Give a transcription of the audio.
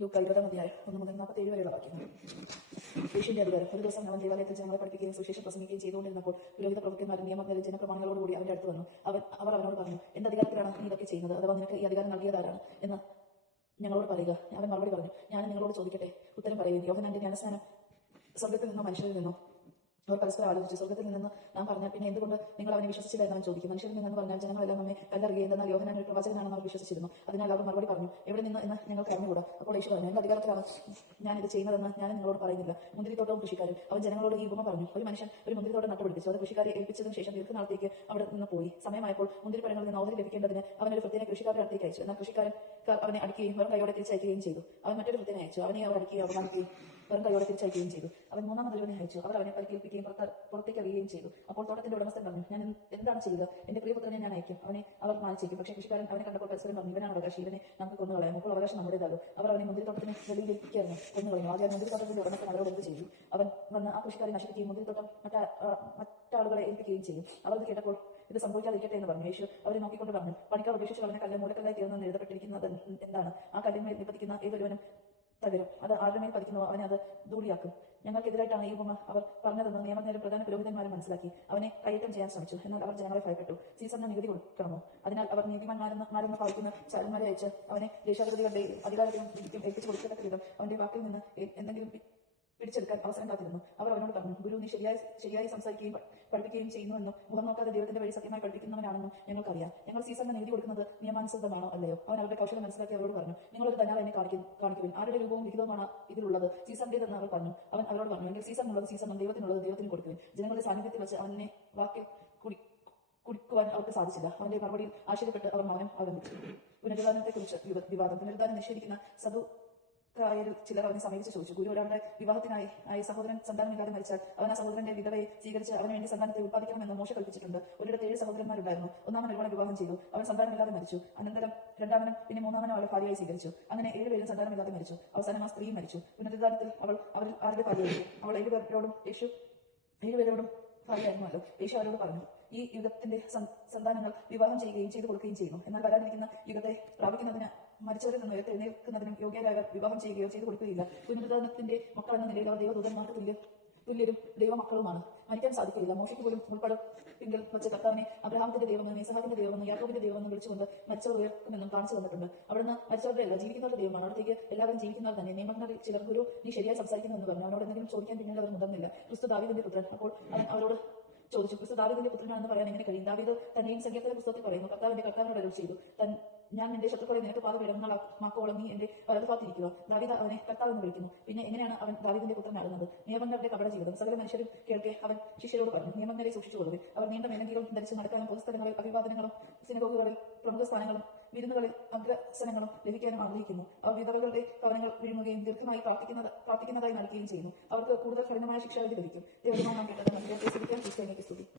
ലൂക്ക 20-1 മുതൽ 47 വരെയുള്ള വാക്യങ്ങൾ. യേശുവിന്റെ അധികാരം. ഒരു ദിവസം അവൻ ദേവാലയത്തിൽ ജനങ്ങളെ പഠിപ്പിക്കുകയും സുവിശേഷം പ്രസംഗിക്കുകയും ചെയ്തുകൊണ്ടിരുന്നപ്പോൾ പുരോഹിത പ്രവൃത്തിമാരും നിയമജ്ഞരും ജനപ്രമാണികളോടുകൂടി അവന്റെ അടുത്ത് വന്നു. അവർ അവനോട് പറഞ്ഞു, എന്ത് അധികാരത്തിലാണ് നീ ഇതൊക്കെ ചെയ്യുന്നത്? അഥവാ നിനക്ക് ഈ അധികാരം നൽകിയതാരാണ് എന്ന് ഞങ്ങളോട് പറയുക. അവൻ മറുപടി പറഞ്ഞു, ഞാൻ നിങ്ങളോട് ചോദിക്കട്ടെ, ഉത്തരം പറയുവിൻ. യോഹന്നാന്റെ ജ്ഞാനസ്നാനം സ്വർഗ്ഗത്തിൽ നിന്നോ മനുഷ്യരിൽ നിന്നോ? അവർ പരസ്പരം ആലോചിച്ചു. സ്വർഗ്ഗത്തിൽ നിന്ന് നാം പറഞ്ഞാൽ പിന്നെ എന്തുകൊണ്ട് നിങ്ങൾ അവനെ വിശ്വസിച്ചില്ല എന്നവൻ ചോദിക്കും. മനുഷ്യരിൽ നിന്നെന്ന് പറഞ്ഞാൽ ജനങ്ങളെല്ലാം നമ്മെ കല്ലെറിയുകയും എന്നാൽ യോഹന്നാൻ ഒരു പ്രവാചകനാണെന്ന് അവർ വിശ്വസിച്ചിരുന്നു. അതിനാൽ അവർ മറുപടി പറഞ്ഞു, എവിടെ നിന്ന് എന്ന് ഞങ്ങൾക്ക് അറിഞ്ഞുകൂടാ. അപ്പോൾ യേശു പറഞ്ഞു, എന്റെ അധികാരത്തിലാണ് ഞാൻ ഇത് ചെയ്യുന്നതെന്ന് ഞാൻ നിങ്ങളോട് പറയുന്നില്ല. മുന്തിരിത്തോട്ടവും കൃഷിക്കാരും. അവൻ ജനങ്ങളോട് ഈ ഉപമ പറഞ്ഞു. ഒരു മനുഷ്യൻ ഒരു മുന്തിരിത്തോട്ടം നട്ടുപിടിപ്പിച്ചു. അത് കൃഷിക്കാരെ ഏൽപ്പിച്ചതിന് ശേഷം ദീർഘനാളത്തേക്ക് അവിടെ നിന്ന് പോയി. സമയമായപ്പോൾ മുന്തിരിപ്പഴങ്ങളിൽ നിന്ന് ഓഹരി ലഭിക്കേണ്ടതിന് അവനൊരു വൃത്തിനെ കൃഷിക്കാരുടെ അടുത്തേക്ക് അയച്ചു. എന്നാൽ കൃഷിക്കാരൻകാർ അവനെ അടിക്കുകയും വെറും കൈയോടെ തിരിച്ചയക്കുകയും ചെയ്തു. അവൻ മറ്റൊരു വൃത്തിനെ അയച്ചു. അവനെ അവർ അടിക്കുകയും അപമാനിക്കുകയും വെറും കൈയോടെ തിരിച്ചയക്കുകയും ചെയ്തു. അവൻ മൂന്നാമതൊരുവനെ അയച്ചു. അവർ അവനെ പരിക്കേൽപ്പിക്കുകയും പുറത്തേക്ക് അറിയുകയും ചെയ്തു. അപ്പോൾ തോട്ടത്തിന്റെ ഉടമസ്ഥൻ പറഞ്ഞു, ഞാൻ എന്താണ് ചെയ്യുക? എന്റെ പ്രിയപുത്രനെ ഞാൻ അയക്കും, അവനെ അവർ മാനിച്ചേക്കും. പക്ഷേ കൃഷിക്കാരൻ അവനെ കണ്ടപ്പോൾ പരസ്പരം പറഞ്ഞു, ഇവനാണ് അവകാശം, ഇവനെ നമുക്ക് കൊന്നുകളയാം. അപ്പോൾ അവകാശം നമ്മുടേതാകും. അവർ അവനെ മുന്തിരിത്തോട്ടത്തിന് വെളിയിലേക്കായിരുന്നു കൊന്നുകളഞ്ഞു. ആദ്യം മുന്തിരിത്തോട്ടത്തിന്റെ ഉടമസ്ഥൻ അവരോട് എന്ത് ചെയ്തു? അവൻ വന്ന് ആ കൃഷിക്കാരെ നശിപ്പിക്കുകയും മുന്തിരിത്തോട്ടം മറ്റാളുകളെ ഏൽപ്പിക്കുകയും ചെയ്യും. അവർ ഇത് കേട്ടപ്പോൾ ഇത് സംഭവിക്കാതിരിക്കട്ടെ എന്ന് പറഞ്ഞു. യേശു അവരെ നോക്കിക്കൊണ്ട് പറഞ്ഞു, പണിക്കാർ ഉപേക്ഷിച്ച് കളഞ്ഞ കല്ല് മൂലക്കല്ലായി തീർന്നെന്ന് എഴുതപ്പെട്ടിരിക്കുന്നത് എന്താണ്? ആ കല്ലിന്മേൽ നിപ്പതിക്കുന്ന ഏതൊരുവനും തകരും. അത് ആരുടെ മേൽ പതിക്കുന്നുവോ അവനെ അത് ധൂളിയാക്കും. ഞങ്ങൾക്കെതിരായിട്ടാണ് ഈ ഉപമ അവർ പറഞ്ഞതെന്ന് നിയമജ്ഞരും പ്രധാന പുരോഹിതന്മാരും മനസ്സിലാക്കി അവനെ കയ്യേറ്റം ചെയ്യാൻ ശ്രമിച്ചു. എന്നാൽ അവർ ജനങ്ങളെ ഭയപ്പെട്ടു. സീസറിന് നികുതി കൊടുക്കണമോ? അതിനാൽ അവർ നീതിമാന്മാരെന്ന് ഭാവിക്കുന്ന ചാരന്മാരെ അയച്ച് അവനെ ദേശാധിപതികളുടെ അധികാരത്തിലും ഏൽപ്പിച്ചു കൊടുക്കത്തക്ക വിധം അവന്റെ വാക്കിൽ നിന്ന് എന്തെങ്കിലും പിടിച്ചെടുക്കാൻ അവസരം കാത്തിരുന്നു. അവർ അവനോട് പറഞ്ഞു, ഗുരു, നീ ശരിയായി സംസാരിക്കുകയും പഠിപ്പിക്കുകയും ചെയ്യുന്നുവെന്നും മുഖം നോക്കാതെ ദൈവത്തിന്റെ വഴി സത്യമായി പഠിപ്പിക്കുന്നവനാണെന്നും ഞങ്ങൾക്കറിയാം. ഞങ്ങൾ സീസറിന് നികുതി കൊടുക്കുന്നത് നിയമാനുസൃതമാണോ അല്ലയോ? അവൻ അവരുടെ കൗശലം മനസ്സിലാക്കി അവരോട് പറഞ്ഞു, നിങ്ങളൊരു ധനാർ എന്നെ കാണിക്കുവിൻ. ആരുടെ രൂപവും ലിഖിതവുമാണ് ഇതിലുള്ളത്? സീസറിന്റേതെന്ന് അവർ പറഞ്ഞു. അവൻ അവരോട് പറഞ്ഞു, എങ്കിൽ സീസറിനുള്ളത് സീസറിനും ദൈവത്തിനുള്ളത് ദൈവത്തിനും കൊടുക്കുവിൻ. ജനങ്ങളുടെ സാന്നിധ്യത്തിൽ വെച്ച് അവനെ വാക്കിൽ കുടിക്കുവാൻ അവർക്ക് സാധിച്ചില്ല. അവന്റെ മറുപടിയിൽ ആശ്ചര്യപ്പെട്ട് അവർ മൗനം അവലംബിച്ചു. പുനരുദ്ധാനത്തെക്കുറിച്ച് വിവാദം. പുനരുദ്ധാനം നിഷേധിക്കുന്ന ചിലർ അവനെ സമീപിച്ച് ചോദിച്ചു, ഗുരു, ഒരാളുടെ വിവാഹത്തിനായി സഹോദരൻ സന്താനമില്ലാതെ മരിച്ചാൽ അവൻ ആ സഹോദരന്റെ വിധവയെ സ്വീകരിച്ച് അവന് വേണ്ടി സന്താനത്തെ ഉത്പാദിക്കണമെന്ന് മോശ കൽപ്പിച്ചിട്ടുണ്ട്. ഒരിടത്ത് 7 സഹോദരന്മാരുണ്ടായിരുന്നു. ഒന്നാമൻ ഒരുവനെ വിവാഹം ചെയ്തു. അവൻ സന്താനമില്ലാതെ മരിച്ചു. അനന്തരം രണ്ടാമനും പിന്നെ മൂന്നാമനും അവളെ ഭാര്യയായി സ്വീകരിച്ചു. അങ്ങനെ 7 പേരും സന്താനമില്ലാതെ മരിച്ചു. അവസാനം ആ സ്ത്രീയും മരിച്ചു. പുനരുദ്ധാനത്തിൽ അവരിൽ ആരുടെ ഭാര്യയായിരുന്നു? അവൾ 7 പേരോടും ഭാര്യയായിരുന്നല്ലോ. യേശു അവരോട് പറഞ്ഞു, ഈ യുഗത്തിന്റെ സന്താനങ്ങൾ വിവാഹം ചെയ്യുകയും ചെയ്തു കൊടുക്കുകയും ചെയ്യുന്നു. എന്നാൽ വരാനിരിക്കുന്ന യുഗത്തെ പ്രാപിക്കുന്നതിന് മരിച്ചവരിൽ നിന്ന് ഉയർത്തെഴുന്നേൽക്കുന്നതിനും യോഗ്യരായവർ വിവാഹം ചെയ്യുകയോ ചെയ്തു കൊടുക്കുകയില്ല. പുനരുദ്ധാനത്തിന്റെ മക്കൾ എന്ന നിലയിൽ അവർ ദൈവദൂതന്മാർക്ക് തുല്യരും ദൈവമക്കളുമാണ്. മരിക്കാൻ സാധിക്കില്ല. മോശയ്ക്ക് പോലും മുൾപ്പടപ്പിങ്കിൽ വെച്ച് കർത്താവിനെ അബ്രഹാമിന്റെ ദൈവമെന്നും ഇസഹാക്കിന്റെ ദൈവമെന്നും യാക്കോബിന്റെ ദൈവമെന്നും വിളിച്ചുകൊണ്ട് മരിച്ചവർ ഉയർക്കുമെന്നും കാണിച്ചു തന്നിട്ടുണ്ട്. അവിടുന്ന് മരിച്ചവരുടെ അല്ല, ജീവിക്കുന്നവരുടെ ദൈവമാണ്. അവിടത്തേക്ക് എല്ലാവരും ജീവിക്കുന്നവർ തന്നെ. നിയമജ്ഞരിൽ ചിലർ, ഗുരു, നീ ശരിയായി സംസാരിക്കുന്നു എന്ന് പറഞ്ഞു. അവനോട് എന്തെങ്കിലും ചോദിക്കാൻ പിന്നീട് അവർ മുതിർന്നില്ല. ക്രിസ്തു ദാവീദിന്റെ പുത്രൻ. അപ്പോൾ അവൻ അവരോട് ചോദിച്ചു, ക്രിസ്തു ദാവീദിന്റെ പുത്രനാണെന്ന് പറയാൻ എങ്ങനെ കഴിയും? ദാവീദ് തന്നെയും സങ്കീർത്തന പുസ്തകത്തിൽ പറയുന്നു, കർത്താവിനോട് അരുൾ ചെയ്തു, ഞാൻ നിന്റെ ശത്രുക്കളെ നിനക്ക് പാതപീഠങ്ങളാക്കോളം നീ എന്റെ വലതുഭാഗത്തിരിക്കുക. ദാവീദ് അവനെ കർത്താവ് എന്ന് വിളിക്കുന്നു. പിന്നെ എങ്ങനെയാണ് അവൻ ദാവീദിന്റെ പുത്രനാകുന്നത്? നിയമജ്ഞരുടെ കപട ജീവിതം. സകല മനുഷ്യരും കേൾക്കെ അവൻ ശിഷ്യരോട് പറഞ്ഞു, നിയമജ്ഞരെ സൂക്ഷിച്ചുകൊള്ളുവിൻ. അവർ നീണ്ട മേലങ്കികളും ധരിച്ച് നടക്കാനും പൊതുസ്ഥലങ്ങളിൽ അഭിവാദനങ്ങളും സിനഗോഗുകളിൽ പ്രമുഖ സ്ഥാനങ്ങളും വിരുന്നുകളിൽ അഗ്രസനങ്ങളും ലഭിക്കാനും ആഗ്രഹിക്കുന്നു. അവർ വിധവകളുടെ ഭവനങ്ങൾ വിഴുങ്ങുകയും ദീർഘമായി പ്രാർത്ഥിക്കുന്നതായി നടിക്കുകയും ചെയ്യുന്നു. അവർക്ക് കൂടുതൽ കഠിനമായ ശിക്ഷാവിധി ലഭിക്കും. ദൈവം നാം കേട്ടത്.